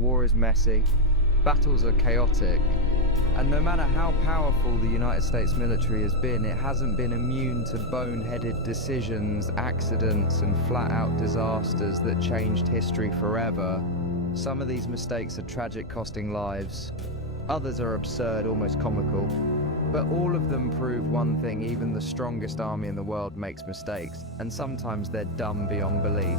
war is messy, battles are chaotic, and no matter how powerful the United States military has been, it hasn't been immune to boneheaded decisions, accidents, and flat-out disasters that changed history forever. Some of these mistakes are tragic, costing lives. Others are absurd, almost comical. But all of them prove one thing: even the strongest army in the world makes mistakes, and sometimes they're dumb beyond belief.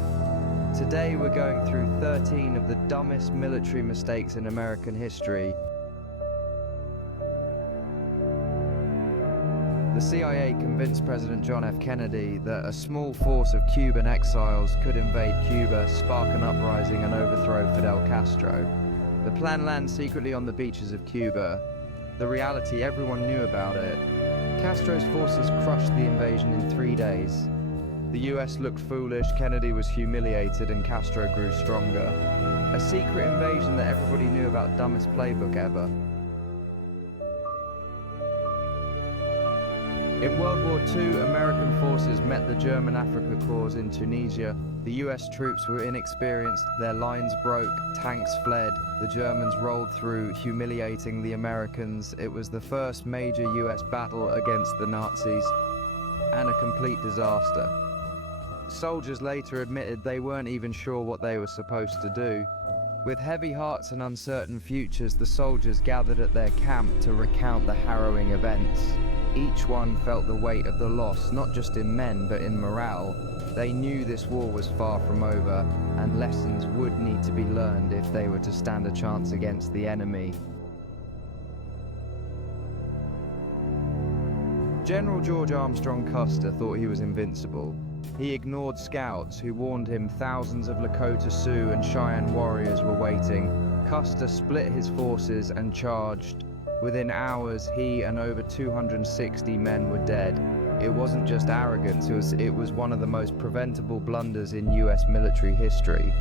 Today we're going through 13 of the dumbest military mistakes in American history. The CIA convinced President John F. Kennedy that a small force of Cuban exiles could invade Cuba, spark an uprising, and overthrow Fidel Castro. The plan lands secretly on the beaches of Cuba. The reality, everyone knew about it. Castro's forces crushed the invasion in 3 days. The US looked foolish, Kennedy was humiliated, and Castro grew stronger. A secret invasion that everybody knew about, dumbest playbook ever. In World War II, American forces met the German Afrika Korps in Tunisia. The US troops were inexperienced, their lines broke, tanks fled, the Germans rolled through, humiliating the Americans. It was the first major US battle against the Nazis, and a complete disaster. Soldiers later admitted they weren't even sure what they were supposed to do. With heavy hearts and uncertain futures, the soldiers gathered at their camp to recount the harrowing events. Each one felt the weight of the loss, not just in men, but in morale. They knew this war was far from over, and lessons would need to be learned if they were to stand a chance against the enemy. General George Armstrong Custer thought he was invincible. He ignored scouts who warned him thousands of Lakota Sioux and Cheyenne warriors were waiting. Custer split his forces and charged. Within hours, he and over 260 men were dead. It wasn't just arrogance, it was one of the most preventable blunders in US military history.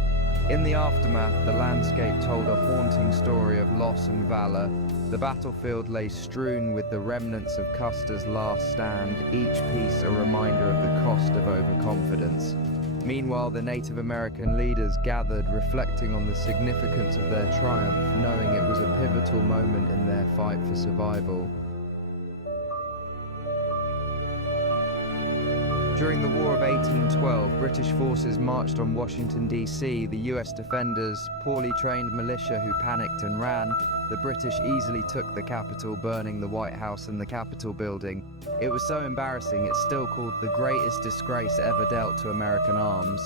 In the aftermath, the landscape told a haunting story of loss and valor. The battlefield lay strewn with the remnants of Custer's last stand, each piece a reminder of the cost of overconfidence. Meanwhile, the Native American leaders gathered, reflecting on the significance of their triumph, knowing it was a pivotal moment in their fight for survival. During the War of 1812, British forces marched on Washington, D.C. The US defenders, poorly trained militia who panicked and ran. The British easily took the Capitol, burning the White House and the Capitol building. It was so embarrassing, it's still called the greatest disgrace ever dealt to American arms.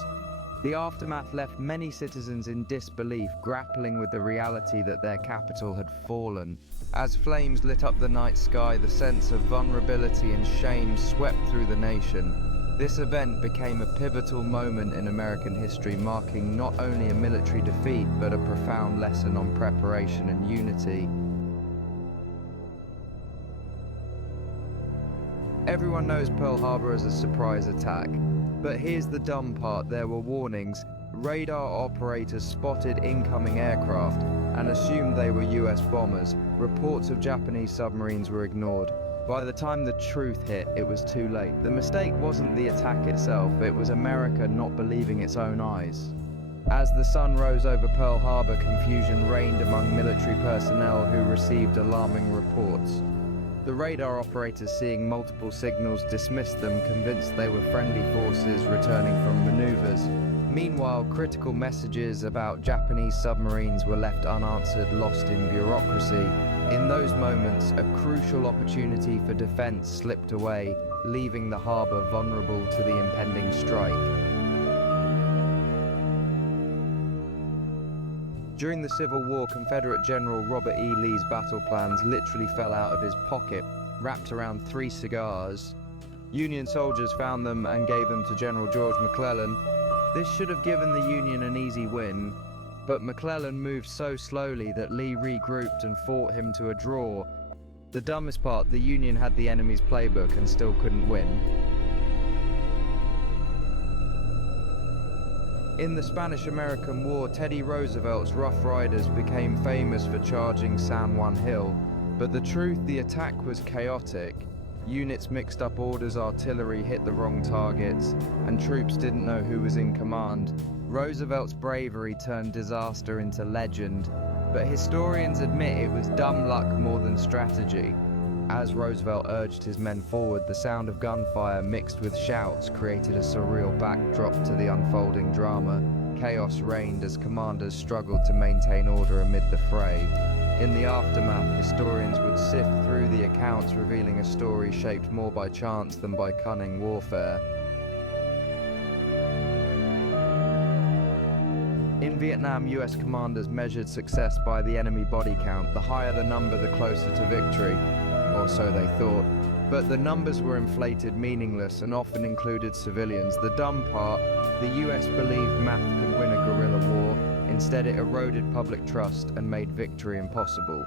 The aftermath left many citizens in disbelief, grappling with the reality that their capital had fallen. As flames lit up the night sky, the sense of vulnerability and shame swept through the nation. This event became a pivotal moment in American history, marking not only a military defeat, but a profound lesson on preparation and unity. Everyone knows Pearl Harbor as a surprise attack, but here's the dumb part: there were warnings. Radar operators spotted incoming aircraft and assumed they were US bombers. Reports of Japanese submarines were ignored. By the time the truth hit, it was too late. The mistake wasn't the attack itself, it was America not believing its own eyes. As the sun rose over Pearl Harbor, confusion reigned among military personnel who received alarming reports. The radar operators, seeing multiple signals, dismissed them, convinced they were friendly forces returning from maneuvers. Meanwhile, critical messages about Japanese submarines were left unanswered, lost in bureaucracy. In those moments, a crucial opportunity for defense slipped away, leaving the harbor vulnerable to the impending strike. During the Civil War, Confederate General Robert E. Lee's battle plans literally fell out of his pocket, wrapped around 3 cigars. Union soldiers found them and gave them to General George McClellan. This should have given the Union an easy win, but McClellan moved so slowly that Lee regrouped and fought him to a draw. The dumbest part, the Union had the enemy's playbook and still couldn't win. In the Spanish-American War, Teddy Roosevelt's Rough Riders became famous for charging San Juan Hill. But the truth, the attack was chaotic. Units mixed up orders, artillery hit the wrong targets, and troops didn't know who was in command. Roosevelt's bravery turned disaster into legend, but historians admit it was dumb luck more than strategy. As Roosevelt urged his men forward, the sound of gunfire mixed with shouts created a surreal backdrop to the unfolding drama. Chaos reigned as commanders struggled to maintain order amid the fray. In the aftermath, historians would sift through the accounts, revealing a story shaped more by chance than by cunning warfare. In Vietnam, US commanders measured success by the enemy body count. The higher the number, the closer to victory, or so they thought. But the numbers were inflated, meaningless, and often included civilians. The dumb part, the US believed math could win a guerrilla war. Instead, it eroded public trust and made victory impossible.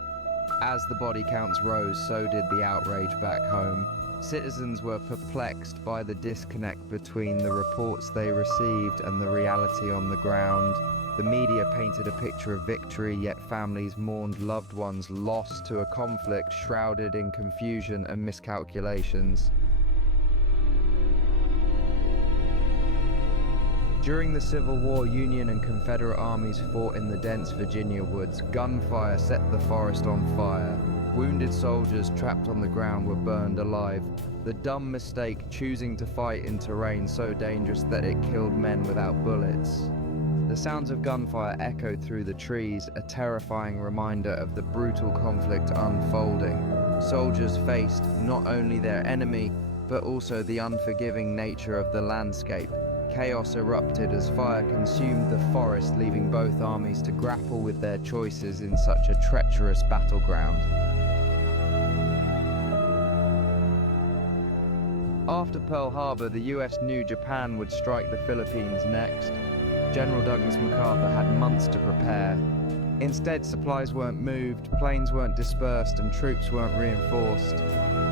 As the body counts rose, so did the outrage back home. Citizens were perplexed by the disconnect between the reports they received and the reality on the ground. The media painted a picture of victory, yet families mourned loved ones lost to a conflict shrouded in confusion and miscalculations. During the Civil War, Union and Confederate armies fought in the dense Virginia woods. Gunfire set the forest on fire. Wounded soldiers trapped on the ground were burned alive. The dumb mistake, choosing to fight in terrain so dangerous that it killed men without bullets. The sounds of gunfire echoed through the trees, a terrifying reminder of the brutal conflict unfolding. Soldiers faced not only their enemy, but also the unforgiving nature of the landscape. Chaos erupted as fire consumed the forest, leaving both armies to grapple with their choices in such a treacherous battleground. After Pearl Harbor, the US knew Japan would strike the Philippines next. General Douglas MacArthur had months to prepare. Instead, supplies weren't moved, planes weren't dispersed, and troops weren't reinforced.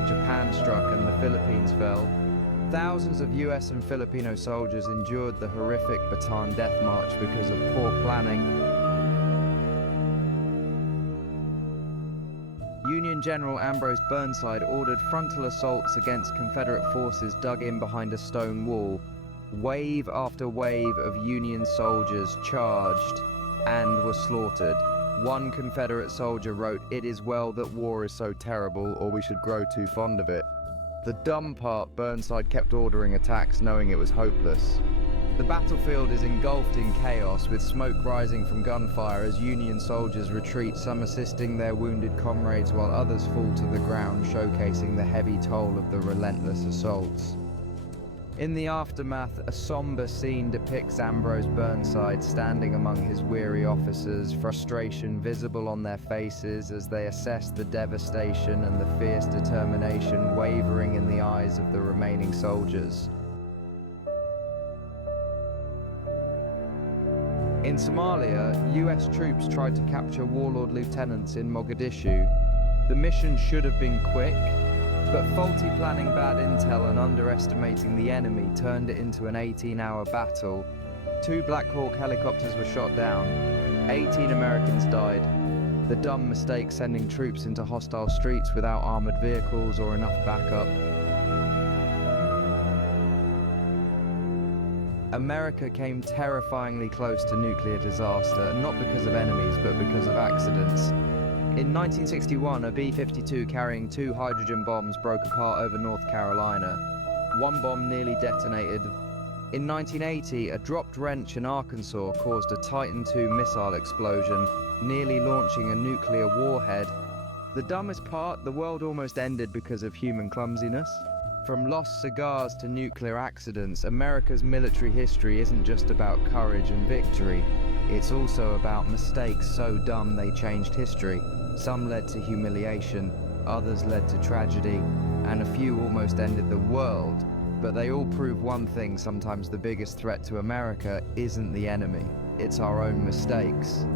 Japan struck and the Philippines fell. Thousands of US and Filipino soldiers endured the horrific Bataan Death March because of poor planning. Union General Ambrose Burnside ordered frontal assaults against Confederate forces dug in behind a stone wall. Wave after wave of Union soldiers charged and were slaughtered. One Confederate soldier wrote, "It is well that war is so terrible, or we should grow too fond of it." The dumb part, Burnside kept ordering attacks knowing it was hopeless. The battlefield is engulfed in chaos, with smoke rising from gunfire as Union soldiers retreat, some assisting their wounded comrades while others fall to the ground, showcasing the heavy toll of the relentless assaults. In the aftermath, a somber scene depicts Ambrose Burnside standing among his weary officers, frustration visible on their faces as they assess the devastation and the fierce determination wavering in the eyes of the remaining soldiers. In Somalia, US troops tried to capture warlord lieutenants in Mogadishu. The mission should have been quick, but faulty planning, bad intel, and underestimating the enemy turned it into an 18-hour battle. 2 Black Hawk helicopters were shot down. 18 Americans died. The dumb mistake, sending troops into hostile streets without armored vehicles or enough backup. America came terrifyingly close to nuclear disaster, not because of enemies, but because of accidents. In 1961, a B-52 carrying 2 hydrogen bombs broke apart over North Carolina. 1 bomb nearly detonated. In 1980, a dropped wrench in Arkansas caused a Titan II missile explosion, nearly launching a nuclear warhead. The dumbest part, the world almost ended because of human clumsiness. From lost cigars to nuclear accidents, America's military history isn't just about courage and victory. It's also about mistakes so dumb they changed history. Some led to humiliation, others led to tragedy, and a few almost ended the world. But they all prove one thing: sometimes the biggest threat to America isn't the enemy, it's our own mistakes.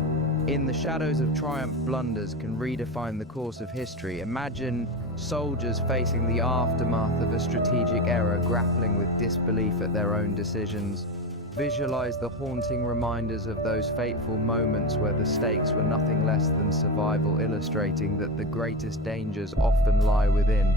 In the shadows of triumph, blunders can redefine the course of history. Imagine soldiers facing the aftermath of a strategic error, grappling with disbelief at their own decisions. Visualize the haunting reminders of those fateful moments where the stakes were nothing less than survival, illustrating that the greatest dangers often lie within.